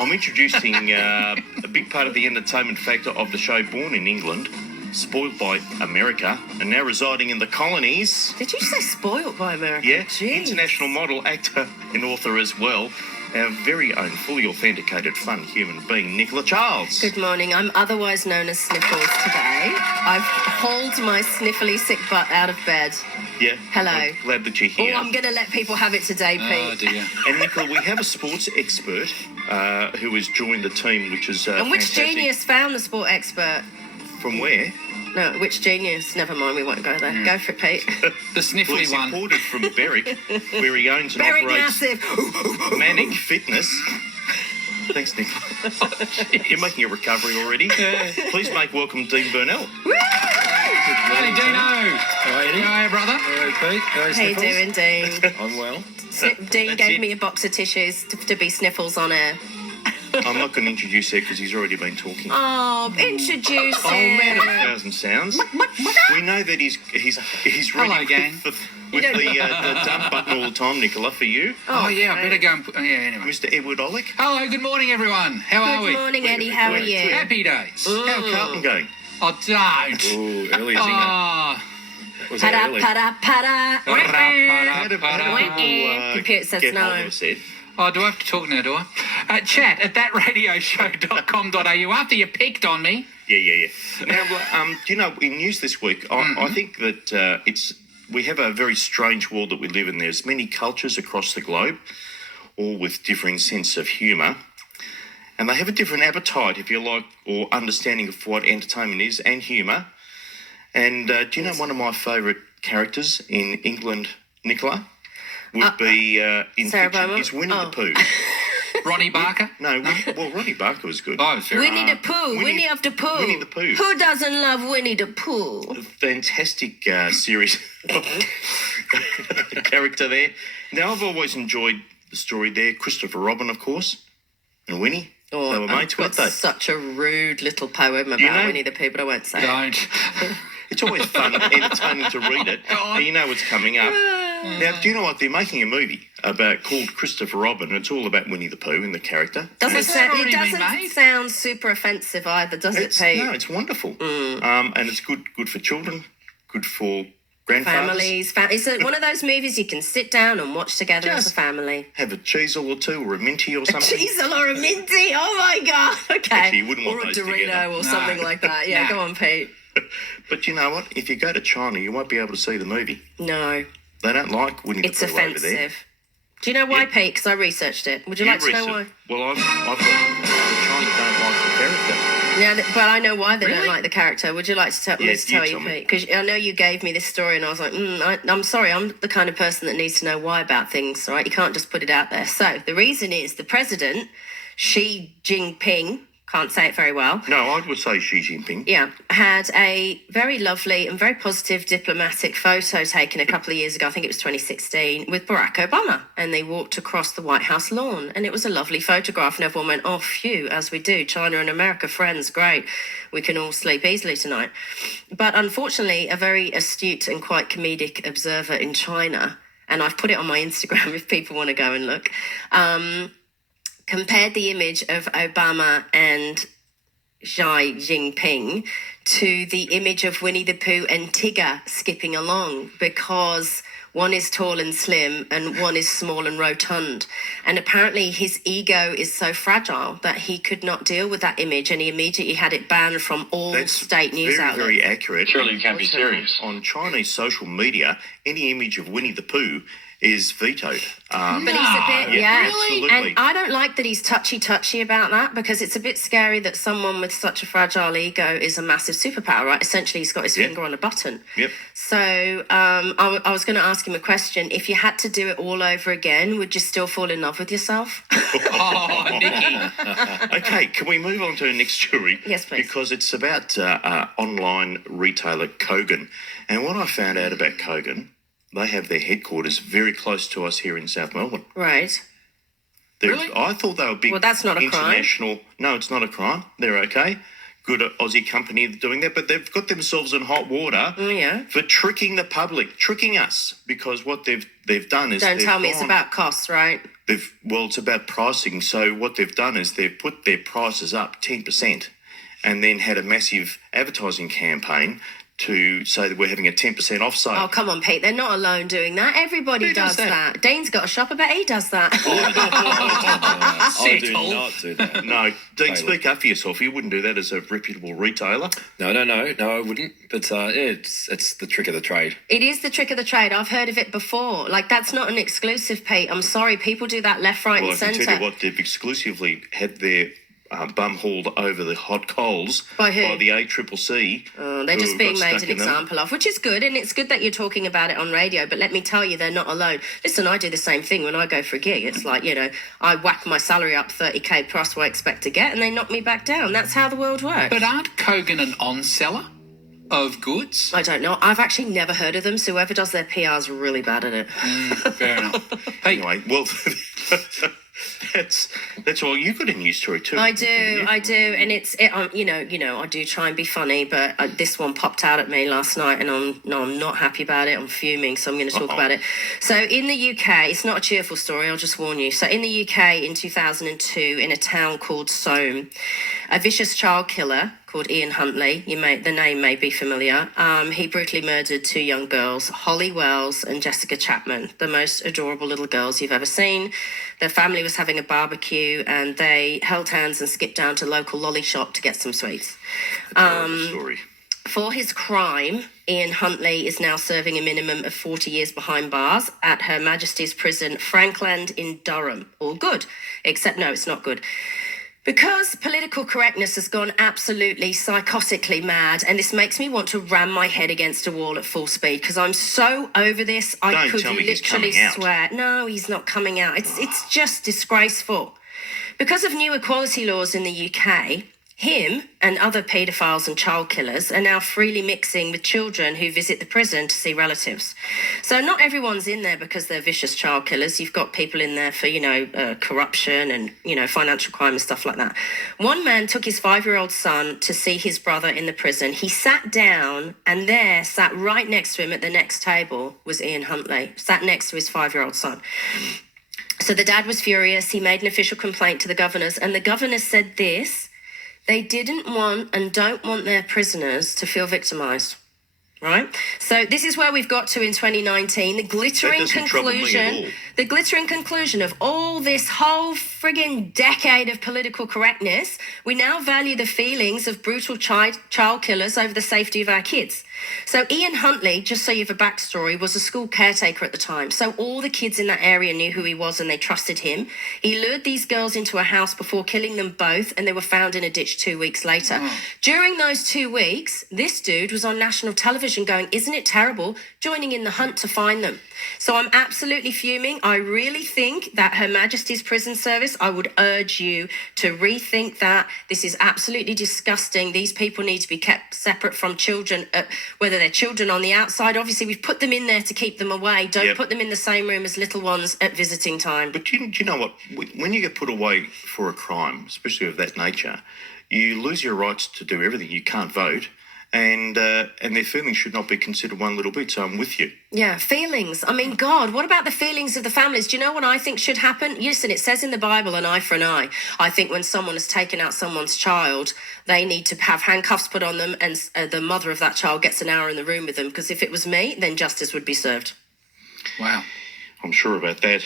I'm introducing a big part of the entertainment factor of the show, born in England, spoiled by America, and now residing in the colonies. Did you say spoiled by America? Yeah, Jeez. international model, actor and author as well. Our very own fully authenticated fun human being, Nicola Charles. Good morning. I'm otherwise known as Sniffles today. I've hauled my sniffly sick butt out of bed. Yeah. Hello. I'm glad that you're here. Oh, I'm going to let people have it today, Pete. Oh, dear. And Nicola, we have a sports expert who has joined the team, which is And which fantastic. genius found the sport expert? From where? No, which genius? Never mind, we won't go there. Go for it, Pete. The sniffly Well, it's one. imported from Berwick, where he owns and Very operates massive. Manic Fitness. Thanks, Nicola. You're making a recovery already. Please make welcome Dean Burnell. Hey, Dino. How brother? Hello, Pete. Hello, How you doing, Dean? I'm well. Dean That's gave it. me a box of tissues to be Sniffles on air. I'm not going to introduce her because he's already been talking. Oh, introduce Oh, man of a him. thousand sounds. We know that he's Hello, ready gang. with the dump button all the time, Nicola, for you. Oh, yeah, I great. better go and put... Yeah, anyway. Mr. Edward Ollick. Hello, good morning, everyone. How are we? Good morning, Eddie. How are you? Happy days. How's Carlton going? Oh, don't. Oh, early zinger. Oh. Was that Pada, early? pada, pada. Computer says get no. hold of us, Ed? Oh, do I have to talk now, do I? Chat at thatradioshow.com.au after you picked on me. Yeah. Now, do you know, in news this week, I think that we have a very strange world that we live in. There's many cultures across the globe, all with differing sense of humour. And they have a different appetite, if you like, or understanding of what entertainment is and humour. And do you know one of my favourite characters in England, Nicola, would be in Sarah fiction Beaumont? is Winnie the Pooh. Ronnie Barker. No, Ronnie Barker was good. Oh, fair Winnie the Pooh. Winnie of the Pooh. Winnie the Pooh. Who doesn't love Winnie the Pooh? Fantastic series character there. Now, I've always enjoyed the story there. Christopher Robin, of course, and Winnie. Oh, They were mates, weren't they? Such a rude little poem about You know- Winnie the Pooh, but I won't say it. Don't. It's always fun and entertaining to read it. And you know what's coming up. Now, do you know what? They're making a movie called Christopher Robin. It's all about Winnie the Pooh and the character. Doesn't Has that sound, it already been doesn't made? sound super offensive either, does it, Pete? No, it's wonderful. And it's good for children, good for grandfathers. Families. It's one of those movies you can sit down and watch together as a Just family. Have a cheesel or two or a minty or something. Cheesel or a minty? Oh my God. Okay. Actually, you wouldn't want or a those Dorito together. or something like that. Yeah, No. go on, Pete. But you know what? If you go to China, you won't be able to see the movie. No, They don't like Winnie it's the Pooh over there. offensive. Do you know why, Yeah. Pete? Because I researched it. Would you like to know why? Well, I've got the China don't like the character. Yeah, but I know why they don't Really? like the character. Would you like to tell me Yeah, to tell you you, tell me. Pete? Because I know you gave me this story, and I was like, I'm sorry, I'm the kind of person that needs to know why about things, right? You can't just put it out there. So the reason is the president, Xi Jinping, can't say it very well. No, I would say Xi Jinping. Yeah, had a very lovely and very positive diplomatic photo taken a couple of years ago. I think it was 2016 with Barack Obama, and they walked across the White House lawn, and it was a lovely photograph. And everyone went, "Oh, phew!" As we do, China and America friends, great. We can all sleep easily tonight. But unfortunately, a very astute and quite comedic observer in China, and I've put it on my Instagram if people want to go and look. Compared the image of Obama and Xi Jinping to the image of Winnie the Pooh and Tigger skipping along, because one is tall and slim and one is small and rotund. And apparently his ego is so fragile that he could not deal with that image, and he immediately had it banned from all state news very, outlets. very accurate. Surely you can't be What's happening serious. On Chinese social media, any image of Winnie the Pooh is vetoed. But he's a bit, Yeah, yeah. really? And I don't like that he's touchy about that, because it's a bit scary that someone with such a fragile ego is a massive superpower, right? Essentially, he's got his finger on a button. Yep. So I was going to ask him a question. If you had to do it all over again, would you still fall in love with yourself? Oh, Nikki. Okay, can we move on to the next story? Yes, please. Because it's about online retailer Kogan. And what I found out about Kogan, they have their headquarters very close to us here in South Melbourne. Right. They're- Really? I thought they were big. Well, that's not a crime. international. No, it's not a crime. They're okay. good Aussie company doing that, but they've got themselves in hot water for tricking the public, tricking us, because what they've done is Don't tell me it's about costs, right? It's about pricing. So what they've done is they've put their prices up 10%, and then had a massive advertising campaign to say that we're having a 10% off sale. Oh, come on, Pete. They're not alone doing that. Everybody Who does that. Dean's got a shop. I bet he does that. I do not do that. No, Dean, speak up for yourself. You wouldn't do that as a reputable retailer. No, I wouldn't. But it's the trick of the trade. It is the trick of the trade. I've heard of it before. Like, that's not an exclusive, Pete. I'm sorry. People do that left, right, Well, and I can centre. tell you what, they've exclusively had their bum hauled over the hot coals By who? by the ACCC. They're just who being got made stuck an in them. example of, which is good, and it's good that you're talking about it on radio, but let me tell you, they're not alone. Listen, I do the same thing when I go for a gig. It's like, I whack my salary up 30k plus what I expect to get, and they knock me back down. That's how the world works. But aren't Kogan an on-seller of goods? I don't know. I've actually never heard of them, so whoever does their PR is really bad at it. Fair enough. Hey, Anyway, well, that's all. You got a news story too. I do, and I do try and be funny, but this one popped out at me last night, and I'm not happy about it. I'm fuming, so I'm going to talk about it. So in the UK, it's not a cheerful story. I'll just warn you. So in the UK, in 2002, in a town called Soame, a vicious child killer called Ian Huntley, the name may be familiar. He brutally murdered two young girls, Holly Wells and Jessica Chapman, the most adorable little girls you've ever seen. Their family was having a barbecue, and they held hands and skipped down to local lolly shop to get some sweets. Terrible story. For his crime, Ian Huntley is now serving a minimum of 40 years behind bars at Her Majesty's Prison, Frankland in Durham. All good, except no, it's not good. Because political correctness has gone absolutely psychotically mad, and this makes me want to ram my head against a wall at full speed, because I'm so over this. I Don't could tell me he's literally coming out. swear. No, he's not coming out. It's just disgraceful. Because of new equality laws in the UK, him and other paedophiles and child killers are now freely mixing with children who visit the prison to see relatives. So not everyone's in there because they're vicious child killers. You've got people in there for, corruption and, financial crime and stuff like that. One man took his 5-year-old son to see his brother in the prison. He sat down, and there, sat right next to him at the next table, was Ian Huntley, sat next to his 5-year-old son. So the dad was furious. He made an official complaint to the governors, and the governors said this: they didn't want and don't want their prisoners to feel victimised, right? So this is where we've got to in 2019. The glittering doesn't trouble me at all. conclusion, the glittering conclusion of all this whole friggin' decade of political correctness. We now value the feelings of brutal child killers over the safety of our kids. So Ian Huntley, just so you have a backstory, was a school caretaker at the time. So all the kids in that area knew who he was, and they trusted him. He lured these girls into a house before killing them both, and they were found in a ditch 2 weeks later. During those 2 weeks, this dude was on national television going, "Isn't it terrible?" joining in the hunt to find them. So I'm absolutely fuming. I really think that Her Majesty's Prison Service, I would urge you to rethink that. This is absolutely disgusting. These people need to be kept separate from children, whether they're children on the outside. Obviously, we've put them in there to keep them away. Don't put them in the same room as little ones at visiting time. But do you know what? When you get put away for a crime, especially of that nature, you lose your rights to do everything. You can't vote. And their feelings should not be considered one little bit. So I'm with you. Yeah, feelings. I mean, God, what about the feelings of the families? Do you know what I think should happen? Listen, it says in the Bible, an eye for an eye. I think when someone has taken out someone's child, they need to have handcuffs put on them, and the mother of that child gets an hour in the room with them. Because if it was me, then justice would be served. wow. I'm sure about that.